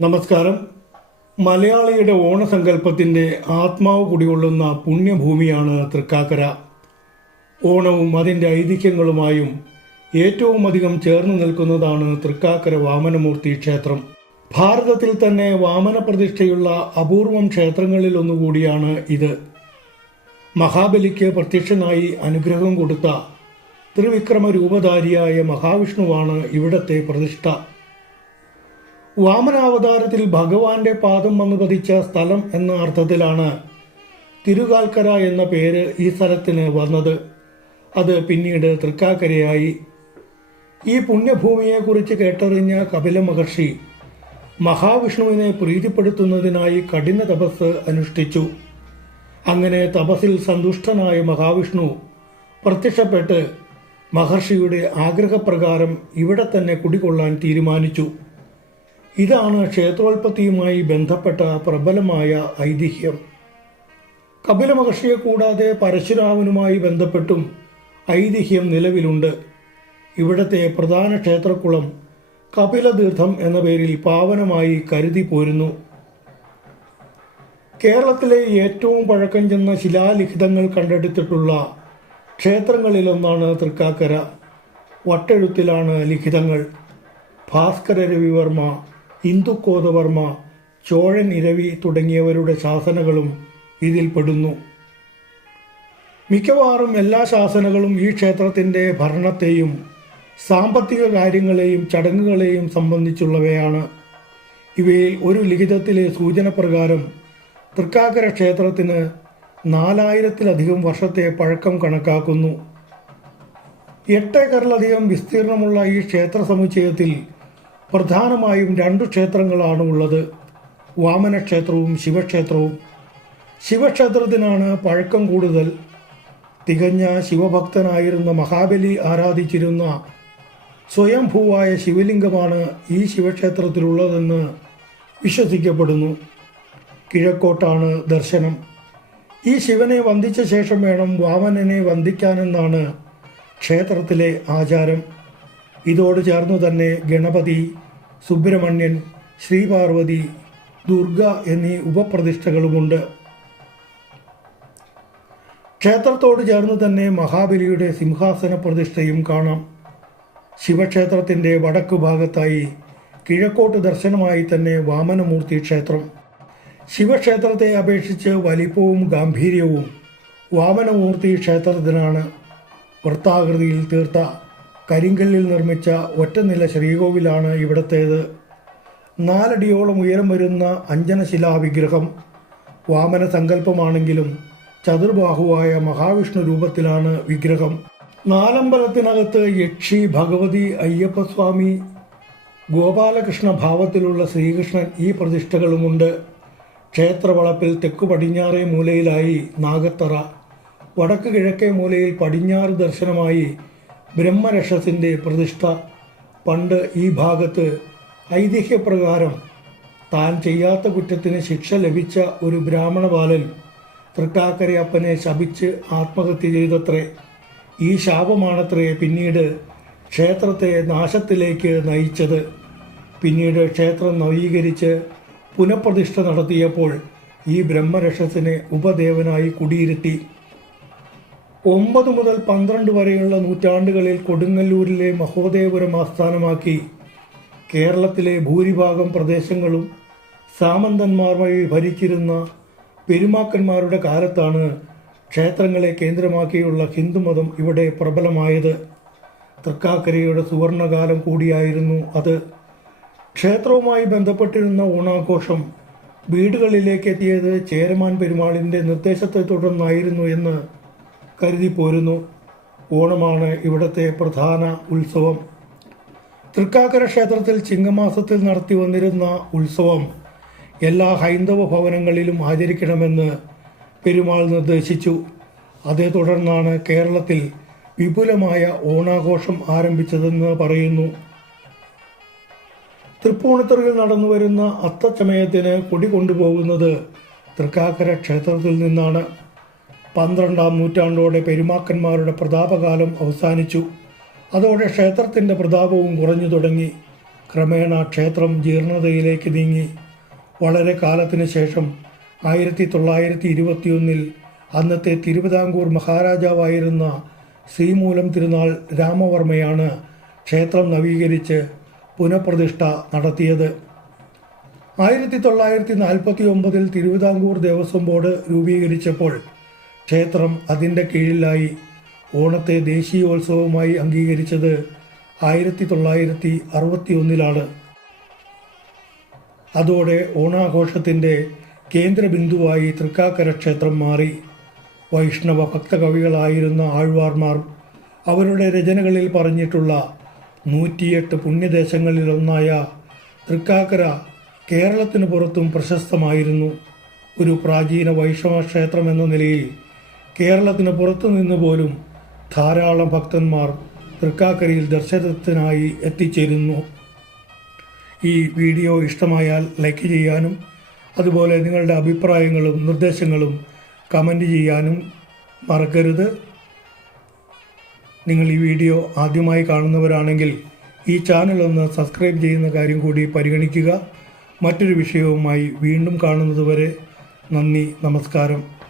നമസ്കാരം. മലയാളിയുടെ ഓണസങ്കല്പത്തിന്റെ ആത്മാവ് കുടികൊള്ളുന്ന പുണ്യഭൂമിയാണ് തൃക്കാക്കര. ഓണവും അതിന്റെ ഐതിഹ്യങ്ങളുമായും ഏറ്റവും അധികം ചേർന്ന് നിൽക്കുന്നതാണ് തൃക്കാക്കര വാമനമൂർത്തി ക്ഷേത്രം. ഭാരതത്തിൽ തന്നെ വാമന പ്രതിഷ്ഠയുള്ള അപൂർവം ക്ഷേത്രങ്ങളിൽ ഒന്നുകൂടിയാണ് ഇത്. മഹാബലിക്ക് പ്രത്യക്ഷനായി അനുഗ്രഹം കൊടുത്ത ത്രിവിക്രമ രൂപധാരിയായ മഹാവിഷ്ണുവാണ് ഇവിടത്തെ പ്രതിഷ്ഠ. വാമനാവതാരത്തിൽ ഭഗവാന്റെ പാദം വന്നു പതിച്ച സ്ഥലം എന്ന അർത്ഥത്തിലാണ് തിരുകാൽക്കര എന്ന പേര് ഈ സ്ഥലത്തിന് വന്നത്. അത് പിന്നീട് തൃക്കാക്കരയായി. ഈ പുണ്യഭൂമിയെക്കുറിച്ച് കേട്ടറിഞ്ഞ കപില മഹർഷി മഹാവിഷ്ണുവിനെ പ്രീതിപ്പെടുത്തുന്നതിനായി കഠിന തപസ് അനുഷ്ഠിച്ചു. അങ്ങനെ തപസ്സിൽ സന്തുഷ്ടനായ മഹാവിഷ്ണു പ്രത്യക്ഷപ്പെട്ട് മഹർഷിയുടെ ആഗ്രഹപ്രകാരം ഇവിടെ തന്നെ കുടികൊള്ളാൻ തീരുമാനിച്ചു. ഇതാണ് ക്ഷേത്രോൽപത്തിയുമായി ബന്ധപ്പെട്ട പ്രബലമായ ഐതിഹ്യം. കപില മഹർഷിയെ കൂടാതെ പരശുരാമനുമായി ബന്ധപ്പെട്ടും ഐതിഹ്യം നിലവിലുണ്ട്. ഇവിടത്തെ പ്രധാന ക്ഷേത്രക്കുളം കപിലതീർത്ഥം എന്ന പേരിൽ പാവനമായി കരുതി പോരുന്നു. കേരളത്തിലെ ഏറ്റവും പഴക്കം ചെന്ന ശിലാലിഖിതങ്ങൾ കണ്ടെടുത്തിട്ടുള്ള ക്ഷേത്രങ്ങളിലൊന്നാണ് തൃക്കാക്കര. വട്ടെഴുത്തിലാണ് ലിഖിതങ്ങൾ. ഭാസ്കര രവിവർമ്മ ഇന്ദുക്കോതവർമ്മ ചോഴൻ ഇരവി തുടങ്ങിയവരുടെ ശാസനകളും ഇതിൽപ്പെടുന്നു മിക്കവാറും എല്ലാ ശാസനകളും ഈ ക്ഷേത്രത്തിന്റെ ഭരണത്തെയും സാമ്പത്തിക കാര്യങ്ങളെയും ചടങ്ങുകളെയും സംബന്ധിച്ചുള്ളവയാണ്. ഇവയിൽ ഒരു ലിഖിതത്തിലെ സൂചന പ്രകാരം തൃക്കാക്കര ക്ഷേത്രത്തിന് നാലായിരത്തിലധികം വർഷത്തെ പഴക്കം കണക്കാക്കുന്നു. എട്ടേക്കറിലധികം വിസ്തീർണമുള്ള ഈ ക്ഷേത്ര സമുച്ചയത്തിൽ പ്രധാനമായും രണ്ടു ക്ഷേത്രങ്ങളാണ് ഉള്ളത്. വാമന ക്ഷേത്രവും ശിവക്ഷേത്രവും. ശിവക്ഷേത്രത്തിനാണ് പഴക്കം കൂടുതൽ. തികഞ്ഞ ശിവഭക്തനായിരുന്ന മഹാബലി ആരാധിച്ചിരുന്ന സ്വയംഭൂവായ ശിവലിംഗമാണ് ഈ ശിവക്ഷേത്രത്തിലുള്ളതെന്ന് വിശ്വസിക്കപ്പെടുന്നു. കിഴക്കോട്ടാണ് ദർശനം. ഈ ശിവനെ വന്ദിച്ച ശേഷം വേണം വാമനനെ വന്ദിക്കാനെന്നാണ് ക്ഷേത്രത്തിലെ ആചാരം. ഇതോട് ചേർന്നു തന്നെ ഗണപതി സുബ്രഹ്മണ്യൻ ശ്രീപാർവതി ദുർഗ എന്നീ ഉപപ്രതിഷ്ഠകളുമുണ്ട്. ക്ഷേത്രത്തോട് ചേർന്ന് തന്നെ മഹാബലിയുടെ സിംഹാസന പ്രതിഷ്ഠയും കാണാം. ശിവക്ഷേത്രത്തിന്റെ വടക്കു ഭാഗത്തായി കിഴക്കോട്ട് ദർശനമായി തന്നെ വാമനമൂർത്തി ക്ഷേത്രം. ശിവക്ഷേത്രത്തെ അപേക്ഷിച്ച് വലിപ്പവും ഗാംഭീര്യവും വാമനമൂർത്തി ക്ഷേത്രത്തിനാണ് വൃത്താകൃതിയിൽ തീർത്ത കരിങ്കല്ലിൽ നിർമ്മിച്ച ഒറ്റനില ശ്രീകോവിലാണ് ഇവിടത്തേത്. നാലടിയോളം ഉയരം വരുന്ന അഞ്ജനശിലാവിഗ്രഹം വാമന സങ്കല്പമാണെങ്കിലും ചതുർബാഹുവായ മഹാവിഷ്ണു രൂപത്തിലാണ് വിഗ്രഹം. നാലമ്പലത്തിനകത്ത് യക്ഷി ഭഗവതി അയ്യപ്പസ്വാമി ഗോപാലകൃഷ്ണ ഭാവത്തിലുള്ള ശ്രീകൃഷ്ണൻ ഈ പ്രതിഷ്ഠകളുമുണ്ട്. ക്ഷേത്രവളപ്പിൽ തെക്കു പടിഞ്ഞാറേ മൂലയിലായി നാഗത്തറ വടക്ക് കിഴക്കേ മൂലയിൽ പടിഞ്ഞാറ് ദർശനമായി ബ്രഹ്മരക്ഷസിന്റെ പ്രതിഷ്ഠ പണ്ട് ഈ ഭാഗത്ത് ഐതിഹ്യപ്രകാരം താൻ ചെയ്യാത്ത കുറ്റത്തിന് ശിക്ഷ ലഭിച്ച ഒരു ബ്രാഹ്മണ ബാലൻ തൃക്കാക്കരയപ്പനെ ശപിച്ച് ആത്മഹത്യ ചെയ്തത്രേ. ഈ ശാപമാണത്രേ പിന്നീട് ക്ഷേത്രത്തെ നാശത്തിലേക്ക് നയിച്ചത്. പിന്നീട് ക്ഷേത്രം നവീകരിച്ച് പുനഃപ്രതിഷ്ഠ നടത്തിയപ്പോൾ ഈ ബ്രഹ്മരക്ഷസിനെ ഉപദേവനായി കുടിയിരുത്തി. ഒമ്പത് മുതൽ പന്ത്രണ്ട് വരെയുള്ള നൂറ്റാണ്ടുകളിൽ കൊടുങ്ങല്ലൂരിലെ മഹോദയപുരം ആസ്ഥാനമാക്കി കേരളത്തിലെ ഭൂരിഭാഗം പ്രദേശങ്ങളും സാമന്തന്മാർ വഴി ഭരിച്ചിരുന്ന പെരുമാക്കന്മാരുടെ കാലത്താണ് ക്ഷേത്രങ്ങളെ കേന്ദ്രമാക്കിയുള്ള ഹിന്ദുമതം ഇവിടെ പ്രബലമായത്. തൃക്കാക്കരയുടെ സുവർണകാലം കൂടിയായിരുന്നു അത്. ക്ഷേത്രവുമായി ബന്ധപ്പെട്ടിരുന്ന ഓണാഘോഷം വീടുകളിലേക്ക് എത്തിയത് ചേരമാൻ പെരുമാളിന്റെ നിർദ്ദേശത്തെ തുടർന്നായിരുന്നു എന്ന് കരുതി പോരുന്നു. ഓണമാണ് ഇവിടുത്തെ പ്രധാന ഉത്സവം. തൃക്കാക്കര ക്ഷേത്രത്തിൽ ചിങ്ങമാസത്തിൽ നടത്തി വന്നിരുന്ന ഉത്സവം എല്ലാ ഹൈന്ദവ ഭവനങ്ങളിലും ആചരിക്കണമെന്ന് പെരുമാൾ നിർദ്ദേശിച്ചു. അതേ തുടർന്നാണ് കേരളത്തിൽ വിപുലമായ ഓണാഘോഷം ആരംഭിച്ചതെന്ന് പറയുന്നു. തൃപ്പൂണിത്തറയിൽ നടന്നു വരുന്ന അത്തച്ചമയത്തിന് കൊടി കൊണ്ടുപോകുന്നത് തൃക്കാക്കര ക്ഷേത്രത്തിൽ നിന്നാണ്. പന്ത്രണ്ടാം നൂറ്റാണ്ടോടെ പെരുമാക്കന്മാരുടെ പ്രതാപകാലം അവസാനിച്ചു. അതോടെ ക്ഷേത്രത്തിന്റെ പ്രതാപവും കുറഞ്ഞു തുടങ്ങി. ക്രമേണ ക്ഷേത്രം ജീർണതയിലേക്ക് നീങ്ങി. വളരെ കാലത്തിന് ശേഷം ആയിരത്തി തൊള്ളായിരത്തി ഇരുപത്തിയൊന്നിൽ അന്നത്തെ തിരുവിതാംകൂർ മഹാരാജാവായിരുന്ന ശ്രീമൂലം തിരുനാൾ രാമവർമ്മയാണ് ക്ഷേത്രം നവീകരിച്ച് പുനഃപ്രതിഷ്ഠ നടത്തിയത്. ആയിരത്തി തൊള്ളായിരത്തി നാൽപ്പത്തി ഒമ്പതിൽ തിരുവിതാംകൂർ ദേവസ്വം ബോർഡ് രൂപീകരിച്ചപ്പോൾ ക്ഷേത്രം അതിന്റെ കീഴിലായി ഓണത്തെ ദേശീയോത്സവമായി അംഗീകരിച്ചത് ആയിരത്തി തൊള്ളായിരത്തി അറുപത്തി ഒന്നിലാണ് അതോടെ ഓണാഘോഷത്തിന്റെ കേന്ദ്രബിന്ദുവായി തൃക്കാക്കര ക്ഷേത്രം മാറി. വൈഷ്ണവ ഭക്തകവികളായിരുന്ന ആഴ്വാർമാർ അവരുടെ രചനകളിൽ പറഞ്ഞിട്ടുള്ള നൂറ്റിയെട്ട് പുണ്യദേശങ്ങളിലൊന്നായ തൃക്കാക്കര കേരളത്തിന് പുറത്തും പ്രശസ്തമായിരുന്നു. ഒരു പ്രാചീന വൈഷ്ണവ ക്ഷേത്രം എന്ന നിലയിൽ കേരളത്തിന് പുറത്തു നിന്ന് പോലും ധാരാളം ഭക്തന്മാർ തൃക്കാക്കരയിൽ ദർശനത്തിനായി എത്തിച്ചേരുന്നു. ഈ വീഡിയോ ഇഷ്ടമായാൽ ലൈക്ക് ചെയ്യാനും അതുപോലെ നിങ്ങളുടെ അഭിപ്രായങ്ങളും നിർദ്ദേശങ്ങളും കമന്റ് ചെയ്യാനും മറക്കരുത്. നിങ്ങൾ ഈ വീഡിയോ ആദ്യമായി കാണുന്നവരാണെങ്കിൽ ഈ ചാനൽ ഒന്ന് സബ്സ്ക്രൈബ് ചെയ്യുന്ന കാര്യം കൂടി പരിഗണിക്കുക. മറ്റൊരു വിഷയവുമായി വീണ്ടും കാണുന്നതുവരെ നന്ദി നമസ്കാരം.